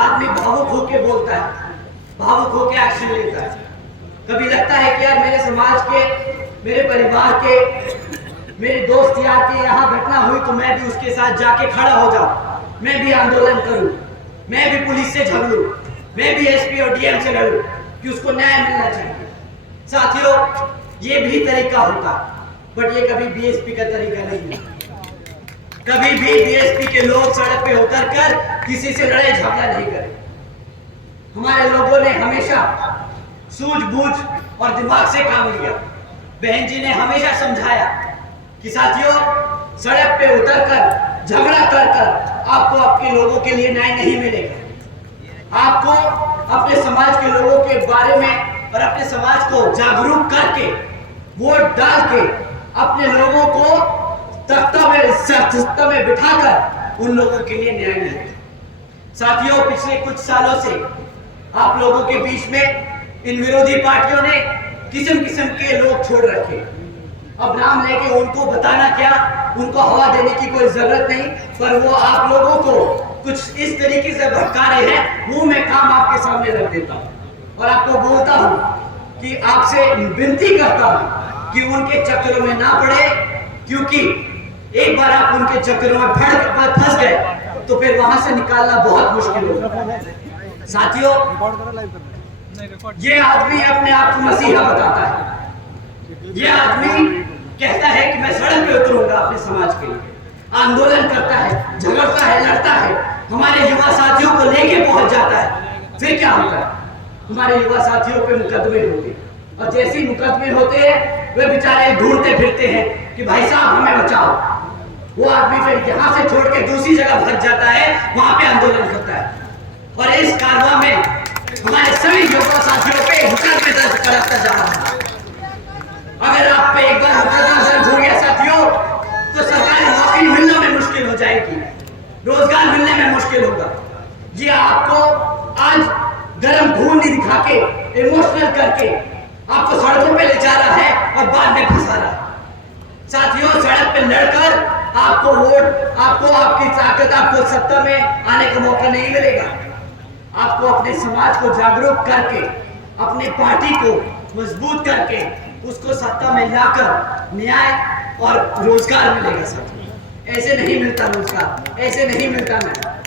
आदमी भावुक होके बोलता है, भावुक होके एक्शन लेता है। कभी लगता है कि यार मेरे समाज के, मेरे परिवार के, मेरे दोस्त यार के यहाँ घटना हुई तो मैं भी उसके साथ जाके खड़ा हो जाऊं, मैं भी आंदोलन करूं, मैं भी पुलिस से झगड़ूं, मैं भी एसपी और डीएम से लड़ूं कि उसको न्याय मिलना चाहिए। साथियों, ये भी तरीका होता, बट ये कभी बीएसपी का तरीका नहीं है। कभी भी बीएसपी के लोग सड़क पे उतर कर किसी से लड़ाई झगड़ा नहीं करे। हमारे लोगों ने हमेशा सूझबूझ और दिमाग से काम लिया। बहन जी ने हमेशा समझाया कि साथियों, सड़क पे उतर कर झगड़ा कर आपको आपके लोगों के लिए न्याय नहीं मिलेगा। आपको अपने समाज के लोगों के बारे में और अपने समाज को जागरूक करके, वोट डाल के अपने लोगों को तख्ता में बिठाकर उन लोगों के लिए न्याय मिलेगा। साथियों, पिछले कुछ सालों से आप लोगों के बीच में इन विरोधी पार्टियों ने किस्म किस्म के लोग छोड़ रखे। अब नाम लेके उनको बताना क्या, उनको हवा देने की कोई जरूरत नहीं, पर वो आप लोगों को कुछ इस तरीके से भटका रहे हैं। वो मैं काम आपके सामने रख देता हूँ और आपको बोलता हूँ कि आपसे विनती करता हूँ कि उनके चक्करों में ना पड़े, क्योंकि एक बार आप उनके चक्करों में फंस गए तो फिर वहां से निकालना बहुत मुश्किल होगा। साथियों, ये आदमी अपने आप को मसीहा बताता है। ये आदमी कहता है कि मैं सड़क पे उतरूंगा अपने समाज के लिए, आंदोलन करता है, झगड़ता है, लड़ता है, हमारे युवा साथियों को लेके पहुंच जाता है। फिर क्या होता है? हमारे युवा साथियों पे मुकदमे होते हैं, और जैसे ही मुकदमे होते हैं वे बेचारे ढूंढते फिरते हैं कि भाई साहब हमें बचाओ। वो आदमी फिर यहाँ से छोड़ के दूसरी जगह भग जाता है, वहां पे आंदोलन करता है, और इस कारवां में हमारे सभी युवा साथियों पे मुकदमे दर्ज कराता जा रहा है। अगर आप पे एक बार मुकदमा दर्ज हो गया साथियों, तो सरकारी नौकरी मिलने में मुश्किल हो जाएगी, रोजगार मिलने में मुश्किल होगा। जी, आपको आज गर्म खून नहीं दिखा के, इमोशनल करके आपको सड़कों पे ले जा रहा है और बाद में फंसा रहा है। साथियों, सड़क पे लड़कर आपको वोट, आपको आपकी ताकत, आपको सत्ता में आने का मौका नहीं मिलेगा। आपको अपने समाज को जागरूक करके, अपने पार्टी को मजबूत करके उसको सत्ता में लाकर न्याय और रोजगार मिलेगा। साथियों, ऐसे नहीं मिलता रोजगार, ऐसे नहीं मिलता न्याय।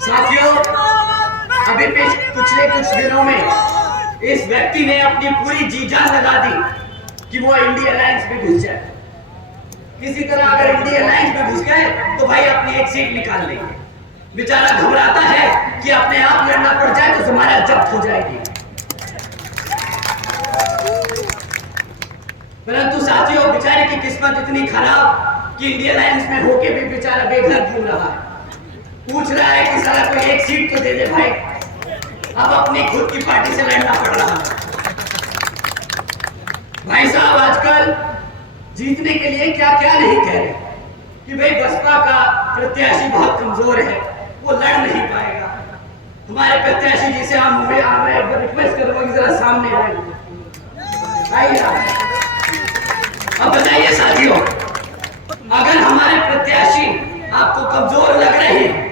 साथियों, अभी पिछले कुछ दिनों में इस व्यक्ति ने अपनी पूरी जी जान लगा दी कि वो इंडिया अलायंस में घुस जाए। किसी तरह अगर इंडिया अलायंस में घुस गए तो भाई अपनी एक सीट निकाल लेंगे। बेचारा घबराता है कि अपने आप लड़ना पड़ जाए तो जमानत जब्त हो जाएगी। परंतु साथियों, बेचारे की किस्मत इतनी खराब कि इंडिया अलायंस में होके भी बेचारा बेघर घूम रहा है। पूछ रहा है कि साला कोई एक सीट तो दे दे भाई। अब अपनी खुद की पार्टी से लड़ना पड़ रहा है। भाई साहब, आजकल जीतने के लिए क्या क्या नहीं कह रहे कि भाई बसपा का प्रत्याशी बहुत कमजोर है, वो लड़ नहीं पाएगा। हमारे प्रत्याशी जी से हम रिक्वेस्ट करूंगा कि जरा सामने आइए। अब बताइए साथियों, अगर हमारे प्रत्याशी आपको कमजोर लग रहे हैं,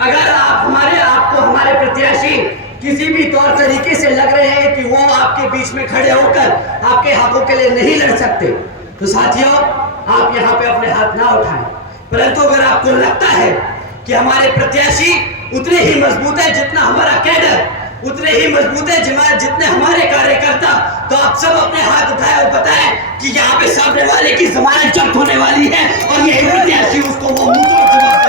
अगर आपको हमारे प्रत्याशी किसी भी तौर तरीके से लग रहे हैं कि वो आपके बीच में खड़े होकर आपके हकों के लिए नहीं लड़ सकते, तो साथियों आप यहाँ पे अपने हाथ ना उठाएं। परंतु अगर आपको लगता है कि हमारे प्रत्याशी उतने ही मजबूत है जितना हमारा कैडर, उतने ही मजबूत है जितने हमारे कार्यकर्ता, तो आप सब अपने हाथ उठाएं और बताएं कि यहाँ पे सामने वाले की जमानत जब्त होने वाली है और यही प्रत्याशी उसको वो मुंह तोड़ जवाब